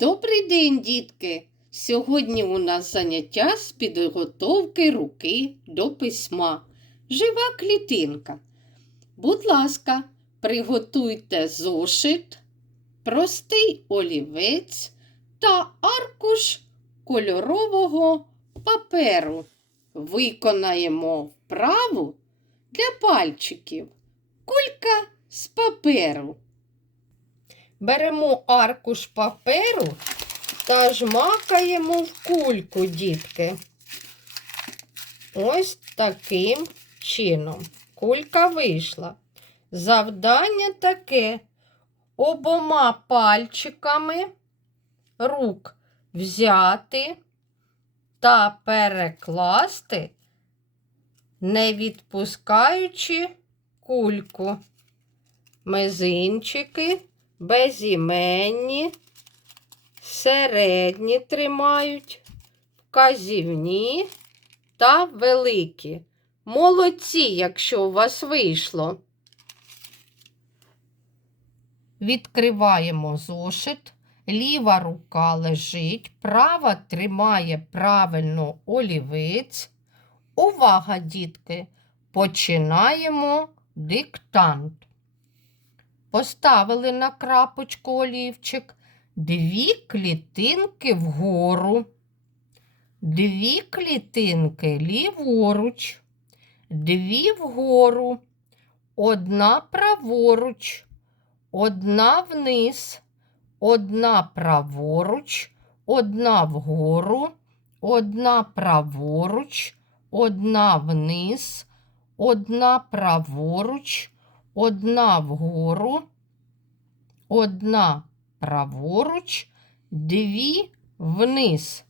Добрий день, дітки! Сьогодні у нас заняття з підготовки руки до письма. Жива клітинка. Будь ласка, приготуйте зошит, простий олівець та аркуш кольорового паперу. Виконаємо вправу для пальчиків. Кулька з паперу. Беремо аркуш паперу та жмакаємо в кульку, дітки. Ось таким чином. Кулька вийшла. Завдання таке обома пальчиками рук взяти та перекласти, не відпускаючи кульку. Мизинчики безіменні, середні тримають, вказівні та великі. Молодці, якщо у вас вийшло. Відкриваємо зошит. Ліва рука лежить, права тримає правильно олівець. Увага, дітки! Починаємо диктант. Поставили на крапочку олівчик. Дві клітинки вгору, дві клітинки ліворуч, дві вгору, одна праворуч, одна вниз, одна праворуч, одна вгору, одна праворуч, одна вниз, одна праворуч одна вгору, одна праворуч, дві вниз,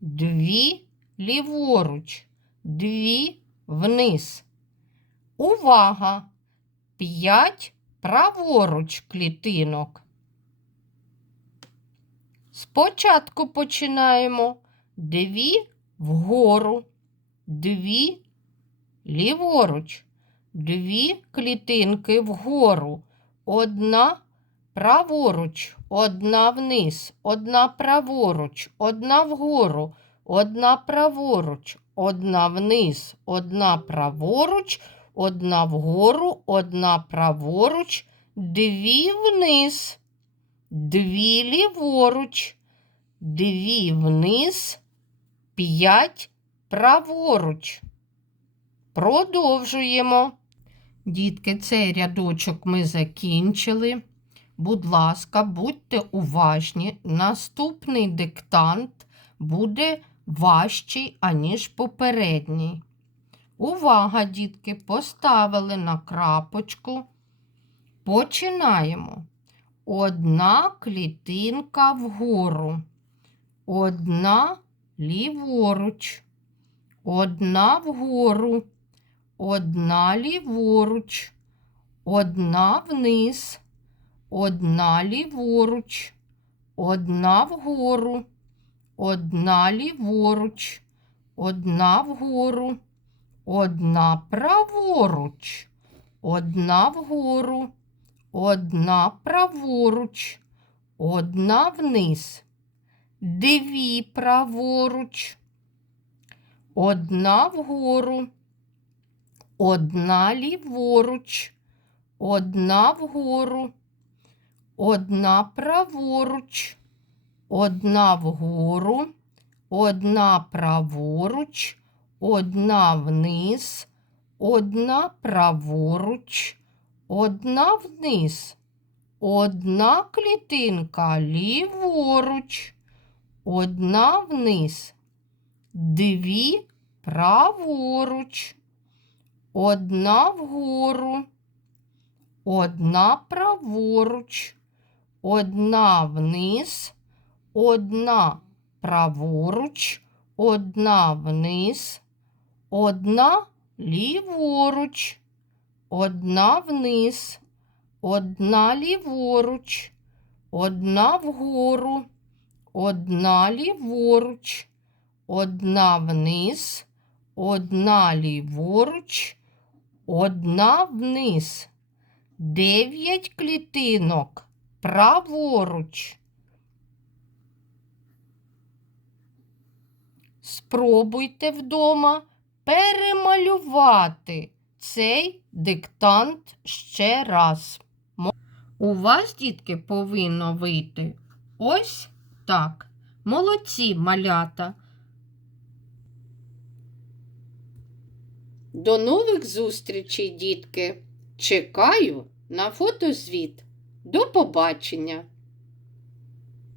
дві ліворуч, дві вниз. Увага! П'ять праворуч клітинок. Спочатку починаємо дві вгору, дві ліворуч дві клітинки вгору, одна праворуч, одна вниз, одна праворуч, одна вгору, одна праворуч, одна вниз, одна праворуч, одна вгору, одна праворуч, дві вниз, дві ліворуч, дві вниз, п'ять праворуч. Продовжуємо. Дітки, цей рядочок ми закінчили. Будь ласка, будьте уважні. Наступний диктант буде важчий, аніж попередній. Увага, дітки, поставили на крапочку. Починаємо. Одна клітинка вгору, одна ліворуч, одна вгору одна ліворуч, одна вниз, одна ліворуч, одна вгору, одна ліворуч, одна вгору, одна праворуч, одна вгору, одна праворуч, одна вниз, дві праворуч, одна вгору одна ліворуч, одна вгору, одна праворуч, одна вгору, одна праворуч, одна вниз, одна праворуч, одна вниз, одна клітинка ліворуч, одна вниз, дві праворуч одна вгору, одна праворуч, одна вниз, одна праворуч, одна вниз, одна ліворуч, одна вниз, одна ліворуч, одна вгору, одна ліворуч, одна вниз, одна ліворуч, Одна вниз, дев'ять клітинок праворуч. Спробуйте вдома перемалювати цей диктант ще раз. У вас, дітки, повинно вийти ось так. Молодці малята. До нових зустрічей, дітки. Чекаю на фотозвіт. До побачення!